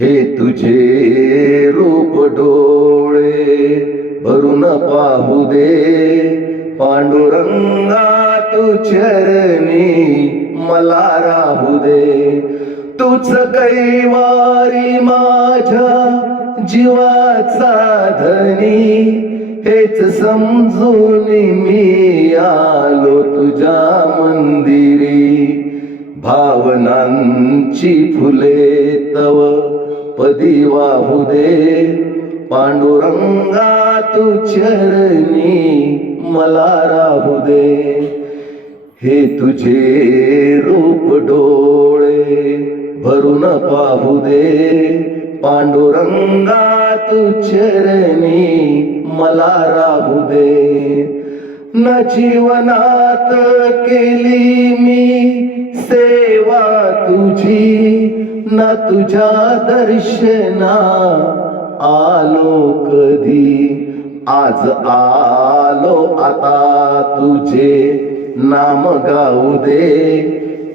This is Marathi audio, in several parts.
हे तुझे रूप डोळे भरून पाहू दे, पांडुरंगा तू चरणी मला राहू दे. तूच कैवारी माझ्या जीवाचा धनी, हेच समजून मी आलो तुझ्या मंदिरी. भावनांची फुले तव पदी वाहू दे, पांडुरंगा तू चरणी मला राहू दे. हे तुझे रूप डोळे भरून पाहू दे, पांडुरंगा तू चरणी मला राहू दे. न जीवनात केली मी सेवा तुझी, न तुझ्या दर्शना आलो कधी. आज आलो आता तुझे नाम गाऊ दे,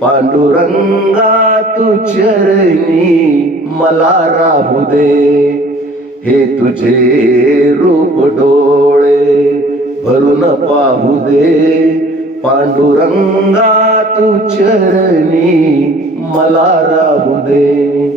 पांडुरंगा तू चरणी मला राहू दे. हे तुझे रूप डोळे भरून पाहू दे, पांडुरंगा तू चरणी मला राहू दे.